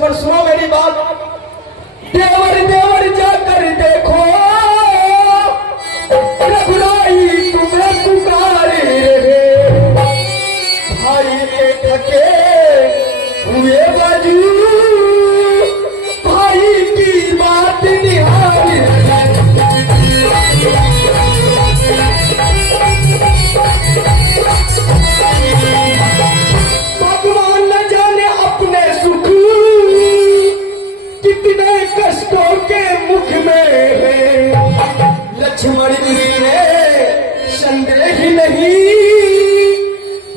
लक्ष्मण सुनो मेरी बात। देवर देवर जाकर देखो, रघुराई तुम्हें पुकारे रे। भाई के थके हुए बाजू, भाई की बात निहारी। भगवान न जाने अपने सुख कितने कष्टों के मुख में है। लक्ष्मण जी ने संदेह नहीं,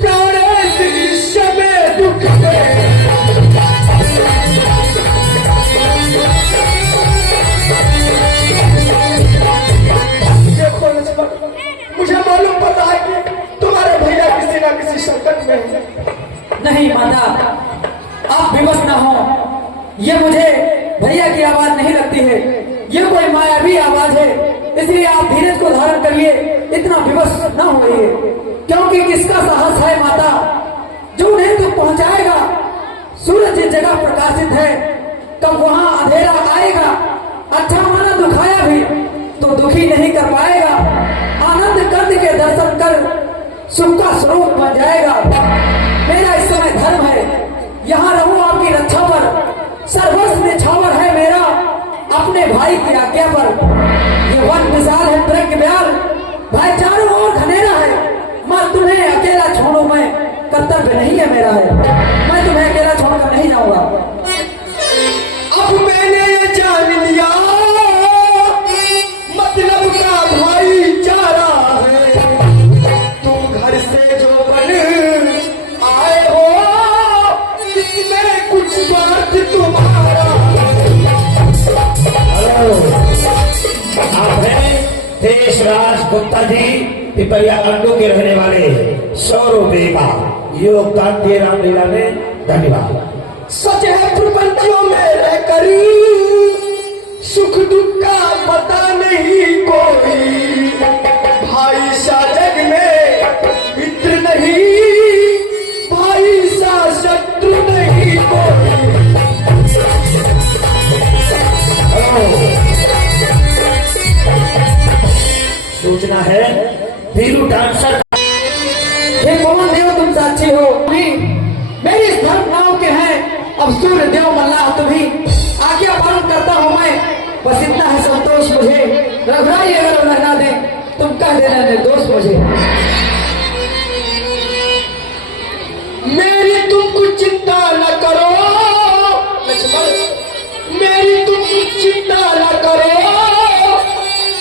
प्राण दृश्य में दुख में। देखो लक्ष्मण, मुझे मालूम पता है कि तुम्हारे भैया किसी न किसी संकट में है। नहीं माता, आप विवश न हो। ये मुझे भैया की आवाज नहीं लगती है, ये कोई मायावी आवाज है। इसलिए आप धीरज को धारण करिए, इतना विवश न होइए। क्योंकि किसका साहस है माता जो उन्हें तो पहुंचाएगा। सूरज जिस जगह प्रकाशित है तब वहां अंधेरा आएगा। अच्छा माना दुखाया भी तो दुखी नहीं कर पाएगा। आनंद कंद के दर्शन कर सुख का स्वरूप बन जाएगा। मेरा इस समय धर्म है, यहाँ रहूं आपकी रक्षा पर। सर्वस्व निछावर है मेरा अपने भाई की आज्ञा पर। ये वन विशाल है प्रज्ञ व्याल, भाई चारों ओर घनेरा है। मैं तुम्हें अकेला छोड़ू, मैं कर्तव्य नहीं है मेरा है। मैं तुम्हें अकेला छोड़कर नहीं जाऊंगा। अब मैंने ये जान लिया, मतलब का भाईचारा है। तुम घर से जो बन आए हो, इसमें कुछ स्वार्थ तुम्हारा। आप हैं देशराज गुप्ता जी, पिपरिया अंडों के रहने वाले। 100 रुपए का योगदान दिए रामलीला में, धन्यवाद। सच है प्रपंचों में रहकर सुख दुख का पता नहीं कोई। भाई सा जग में मित्र नहीं, भाई सा शत्रु नहीं कोई। सूचना है वीरू डांसर। हे पवन देव तुम साक्षी हो, मेरी इस धर्म नाव के हैं। अब सूर्य देव मल्लाह तुम्ही आज्ञा पालन करता हूँ मैं। बस इतना है संतोष मुझे, रघुराई अगर रहना दे तुम कह देना निर्दोष मुझे। मेरी तुम कुछ चिंता न करो लक्ष्मण, मेरी तुम कुछ चिंता न करो।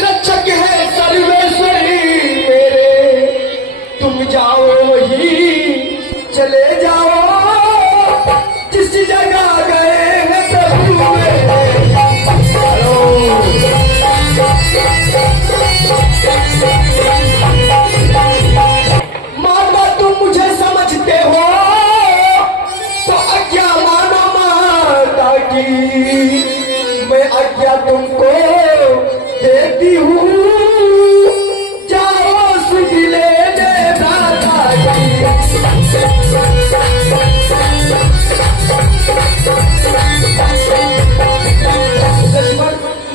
रक्षक है सर्वेश्वरी मेरे, तुम जाओ वही चले जाओ जिस जगह गए हैं प्रभु मेरे। माता तुम मुझे समझते हो तो आज्ञा मानो माता की। मैं आज्ञा तुमको देती हूँ, जाओ सुध लेने दाता की।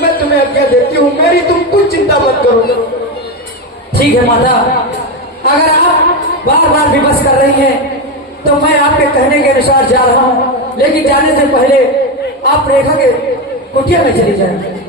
मैं तुम्हें आज्ञा देती हूँ, मेरी तुम कुछ चिंता मत करो। ठीक है माता, अगर आप बार बार विवश कर रही हैं तो मैं आपके कहने के अनुसार जा रहा हूँ। लेकिन जाने से पहले आप रेखा के कुटिया में चली जाएं।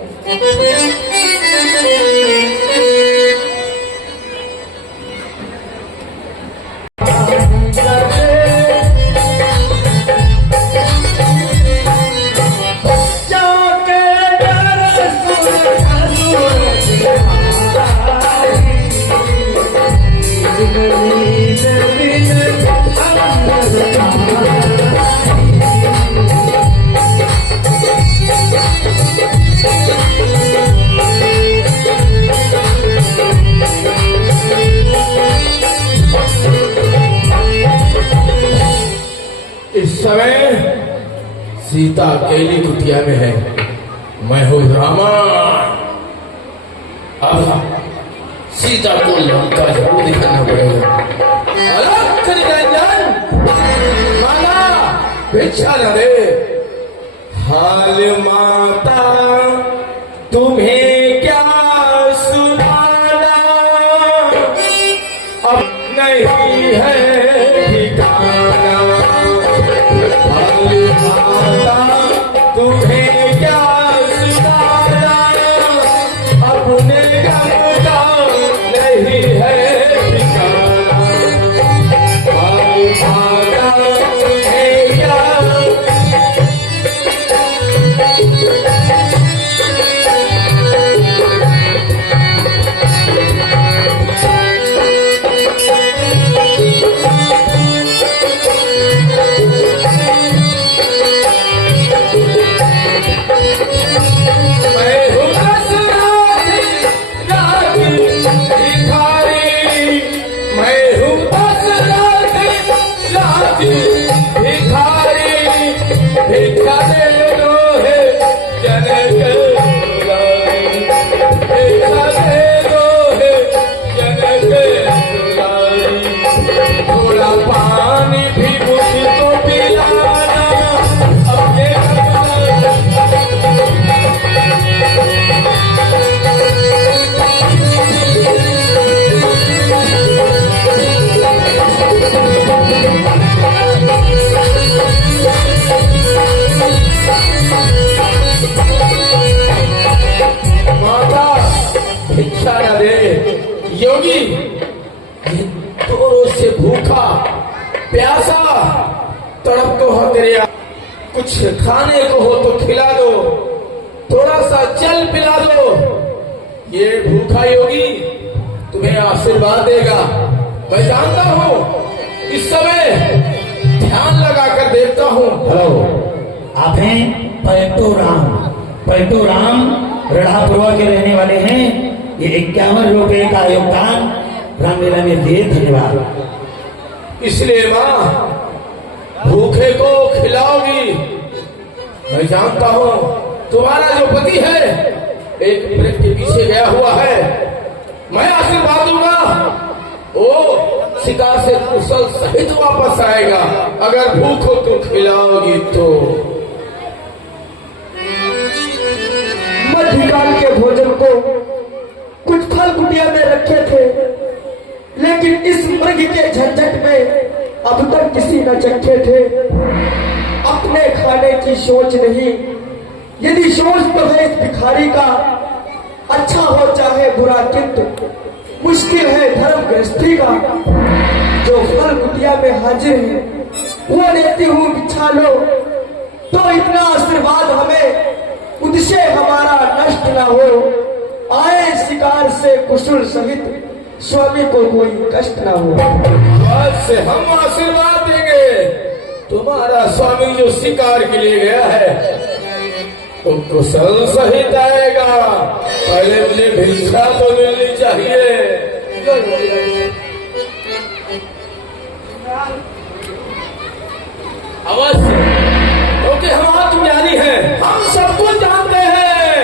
इस समय सीता अकेली कुटिया में है, मैं हूँ रावण। अब सीता को लंका जरूर दिखाना पड़ेगा। अलग कर रंजन माला भिक्षा न दे, हाल माता तुम्हें क्या सुनाना, अब नहीं है ठिकाना। हाल माता तुम्हें क्या सुनाना, अपने गम का नहीं है ठिकाना। हाल माता तुम्हें क्या योगी, तोरों से भूखा प्यासा तड़प तो हो तेरे, कुछ खाने को हो तो खिला दो, थोड़ा सा जल पिला दो। ये भूखा योगी तुम्हें आशीर्वाद देगा। मैं जानता हूँ, इस समय ध्यान लगाकर देखता हूँ। हेलो, आप हैं पलटू राम रढ़ापुरवा के रहने वाले हैं। ये 51 रुपए का योगदान रामलीला में दिए, धन्यवाद। इसलिए माँ भूखे को खिलाओगी। मैं जानता हूँ तुम्हारा जो पति है एक मिनट के पीछे गया हुआ है। मैं आशीर्वाद दूंगा, वो शिकार से कुशल सहित वापस आएगा। अगर भूख हो तो खिलाओगी तो। मध्यकाल के भोजन को कुछ फल कुटिया में रखे थे, लेकिन इस मृग के झंझट में अब तक किसी न चखे थे। अपने खाने की सोच नहीं, यदि सोच तो है इस भिखारी का, अच्छा हो चाहे बुरा, किंतु मुश्किल है धर्म गृहस्थी का। जो फल कुटिया में हाजिर है वो लेती हूँ, बिछा लो तो इतना आशीर्वाद हमें, उद्देश्य हमारा नष्ट न हो। आए शिकार से कुशल सहित, स्वामी को कोई कष्ट न हो। आज से हम आशीर्वाद देंगे, तुम्हारा स्वामी जो शिकार के लिए गया है वो कुशल सहित आएगा। पहले मुझे भिक्षा तो मिलनी चाहिए। अवश्य, क्योंकि हम आत्मज्ञानी हैं, हम सब कुछ जानते हैं,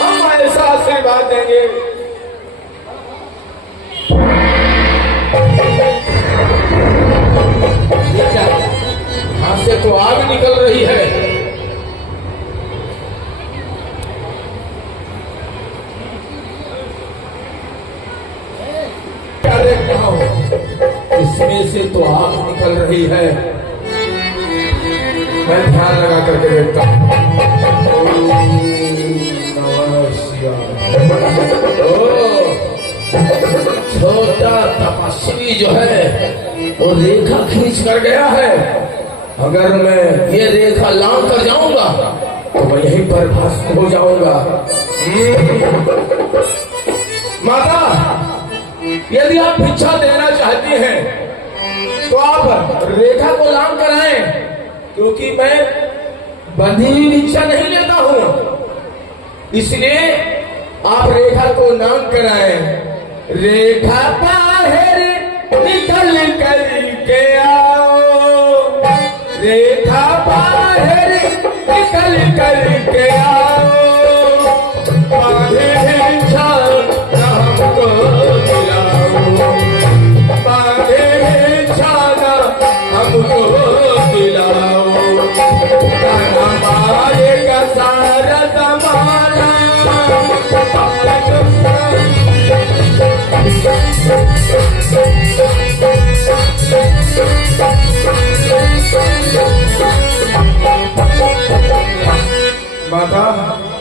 हम ऐसा आशीर्वाद देंगे। यहां से तो आग निकल रही है। क्या देख रहा हूं, इसमें से तो आग निकल रही है। मैं ध्यान लगा करके देखता हूं। छोटा तपस्वी जो है वो रेखा खींच कर गया है। अगर मैं ये रेखा लांग कर जाऊंगा तो मैं यहीं पर भस्म हो जाऊंगा। माता, यदि आप भिक्षा देना चाहती हैं तो आप रेखा को लांग कर आए, क्योंकि मैं बंधी हुई भिक्षा नहीं लेता हूं। इसलिए आप रेखा को नाम कराए। रेखा बाहर निकल कर के आओ, रेखा बाहर निकल कर के आओ, बांधे भिक्षा हमको दिलाओ, बांधे भिक्षा हमको दिलाओ, हमारे माता,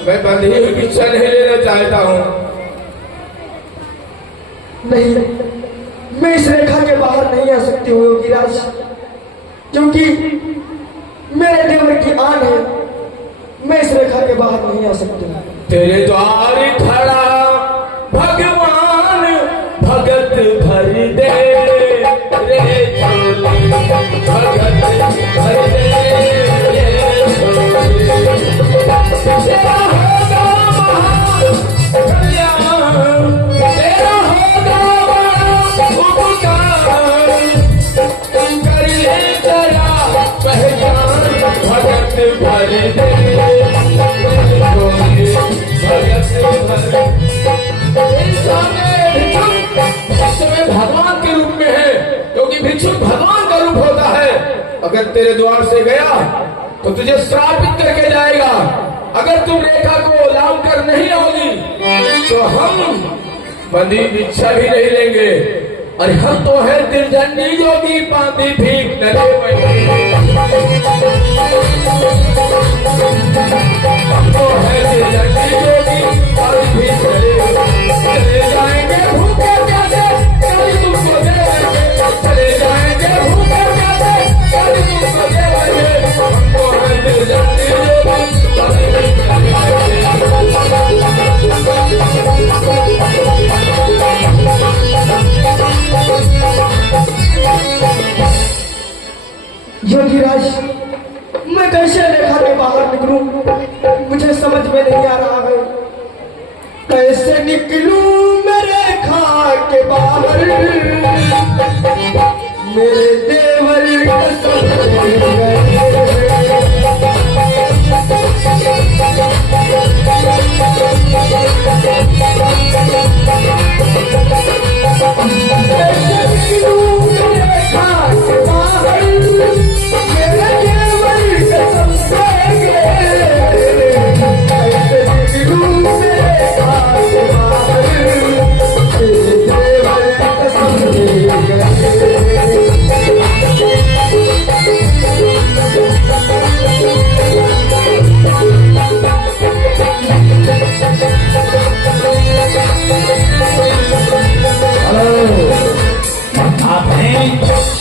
मैं बंधी हुई भिक्षा नहीं लेना चाहता हूँ। नहीं, मैं इस रेखा के बाहर नहीं आ सकती हूँ योगीराज, क्योंकि मेरे देवर की आन है। मैं इस रेखा के बाहर नहीं आ सकती हूँ। तेरे द्वार खड़ा भगवान भगत भर दे रे झोली, भगत भर दे रे झोली। तेरा होगा महान कल्याण, तेरा होगा बड़ा उपकार, करिए जरा पहचान, भगत भर दे भगवान के रूप में है, क्योंकि भिक्षुक भगवान का रूप होता है। अगर तेरे द्वार से गया तो तुझे श्रापित करके जाएगा। अगर तुम रेखा को लाभ कर नहीं आओगी तो हम बंदी भिक्षा भी नहीं लेंगे। और हम तो है निर्जनी योगी, पाती भीख न दे तो है निर्जनी योगी, पाती भीख न दे। चले जाएंगे भूखे प्यासे, कभी तुमको दे देंगे। चले जाएंगे भूखे प्यासे, कभी तुमको दे देंगे। हमको है निर्जनी योगी, पाती भीख न योगीराज, मैं कैसे रेखा के बाहर निकलूं, मुझे समझ में नहीं आ रहा है। कैसे निकलूं मैं रेखा के बाहर, मेरे देवर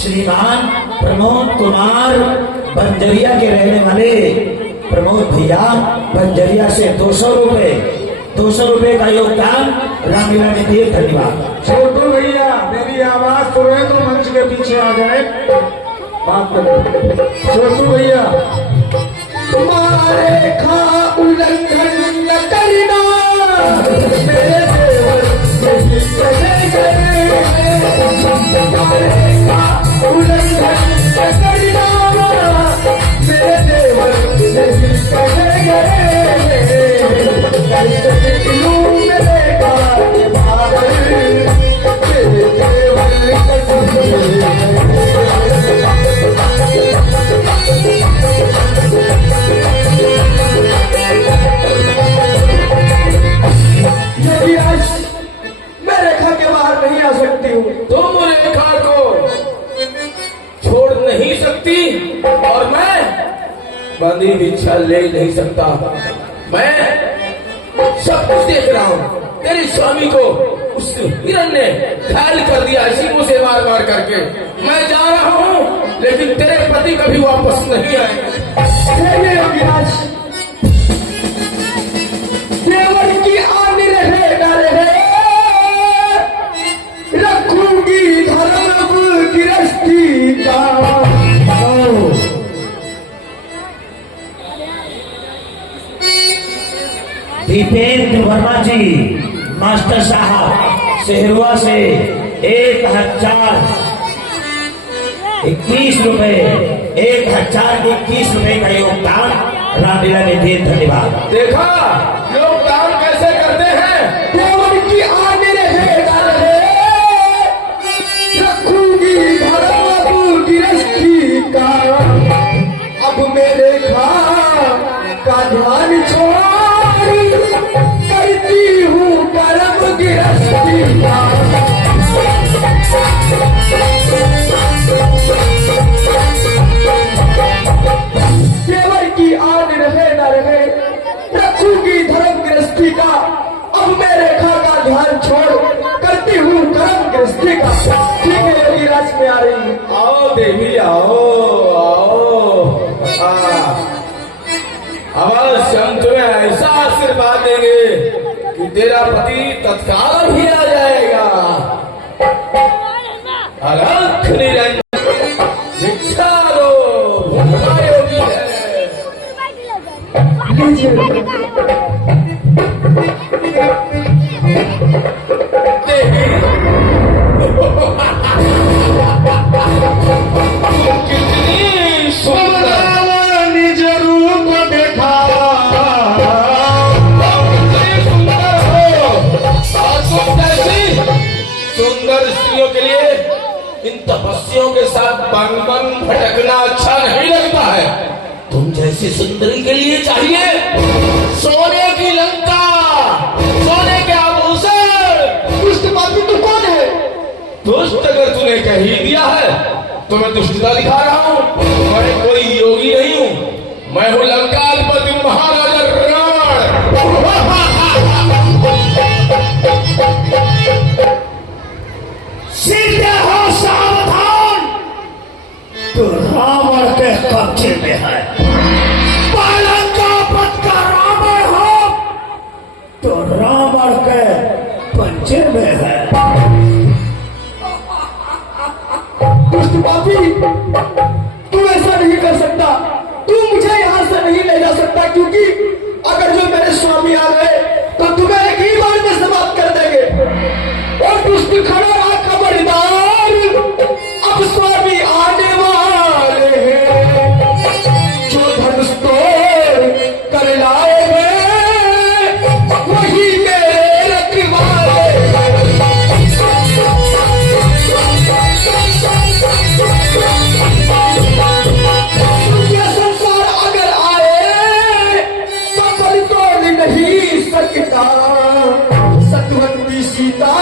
श्रीमान प्रमोद कुमार बंजरिया के रहने वाले प्रमोद भैया बंजरिया से 200 रुपए का योगदान रामलीला में दिए। धन्यवाद। छोटू भैया, मेरी आवाज सुन रहे तो मंच के पीछे आ जाए, बात करें। छोटू भैया, तुम्हारे खा उल्लंघन न करना, मेरे देवर नहीं चलेंगे। तुम्हारे खा उल्लंघन न करना, मेरे देवर नहीं चलेंगे। कैसे निकलूं मैं रेखा के बाहर, मेरे देवर योगीराज, मैं रेखा के बाहर नहीं आ सकती हूँ। तुम रेखा को छोड़ नहीं सकती और मैं बंदी भिक्षा ले नहीं सकता। मैं सब कुछ देख रहा हूँ। तेरे स्वामी को उस हिरण ने घायल कर दिया, सींगों से मार मार करके। मैं जा रहा हूँ, लेकिन तेरे पति कभी वापस नहीं आएंगे। योगीराज, देवर की आन रहे न रहे, रखूंगी धर्म गृहस्थी का। दीपेंद्र वर्मा जी मास्टर साहब शहरुआ से 1021 रुपए 1021 रुपए का योगदान रामलीला में दिए। धन्यवाद। देखा योगदान कैसे करते हैं। देवर की आन रहे न रहे, रखूंगी धर्म गृहस्थी का। अब मेरे खा का ध्यान छोड़, करती हूँ कर्म गृहस्थी का। देवर की आन रहे न रहे, संसार छोड़ करती हूँ कर्म गृहस्थी का। ठीक है योगी राज में आ रही हूँ। आओ देवी आओ आओ। अवश्य हम तुम्हें ऐसा आशीर्वाद देंगे कि तेरा पति तत्काल ही आ जाएगा। अलख निरंजन भिक्षा दो, भूखा योगी है। देवी कितनी सुंदर निज रूप देखा, सुंदर स्त्रियों के लिए इन तपस्वियों के साथ बन बन भटकना अच्छा नहीं लगता है। तुम जैसी सुंदरी के लिए चाहिए सोने की लंका, सोने के आभूषण। दुष्ट पापी तू कौन है? दुष्ट अगर तूने कह ही दिया है तो मैं दुष्टता दिखा रहा हूँ। मैं कोई योगी नहीं हूँ, मैं हूँ लंकाधिपति महाराजा रावण। सीधे हो सावधान, तो रावण के कब्जे में है। बालन का पद का रावण हो तो रावण के पंजे में है। दुष्ट पापी तू ऐसा नहीं कर सकता। तू मुझे यहाँ से नहीं ले जा सकता, क्योंकि अगर जो मेरे स्वामी आ गए तो तुम्हें एक ही बार में समाप्त कर देंगे। और दुष्ट खड़ा रहा खबरदार, अब स्वामी आने वाले हैं। जो धनुष तोड़ कर लाएंगे वही मेरे रखवाले। ये संसार अगर आए तो बल तोड़ नहीं सकता। सतवंती सीता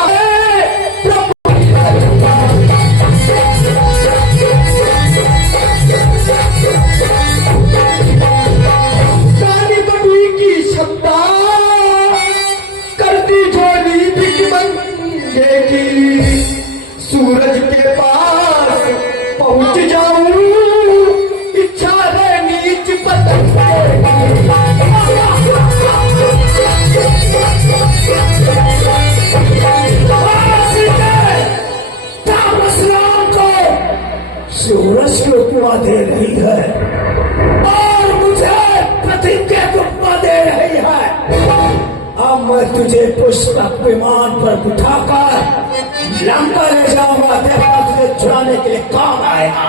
काली बड़ी की क्षमता करती झोली भिकमंगे की। सूरज के पास पहुंच जाऊं, इच्छा है नीच पतंग। सूरज की उपमा दे रही है और मुझे प्रतिज्ञा की उपमा दे रही है। अब मैं तुझे पुष्पक विमान पर बिठाकर लंका ले जाऊंगा। देखा तुझे छुड़ाने के लिए कौन आएगा।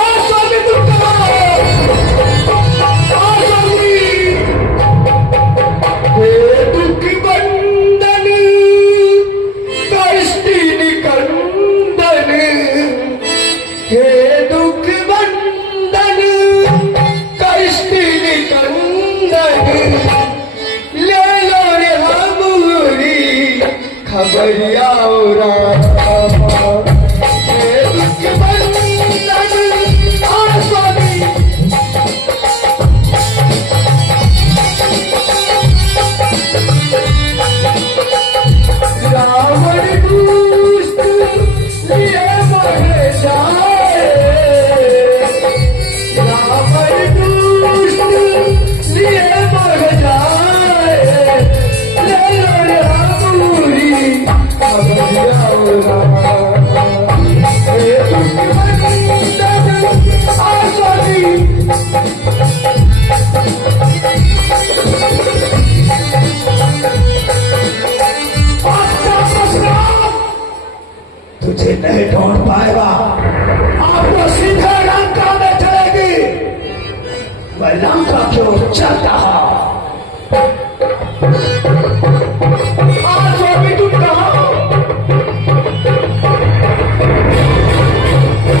और स्वामी तुम कहाँ हो? और स्वामी हे दुख बंधन कष्टि निकंदन, हे दुख बंधन कष्टि निकंदन, ले लो रे हमारी खबरिया रामा। हे दुख बंधन और स्वामी रावण दुष्ट लिए मर जाए, रावण दुष्ट लिए मर जाए। ले लो रे हमारी खबरिया रामा। हे दुख बंधन और स्वामी तुझे नहीं ढूंढ पाएगा। आपको सीधे लंका में चलेगी। मैं लंका की ओर चल रहा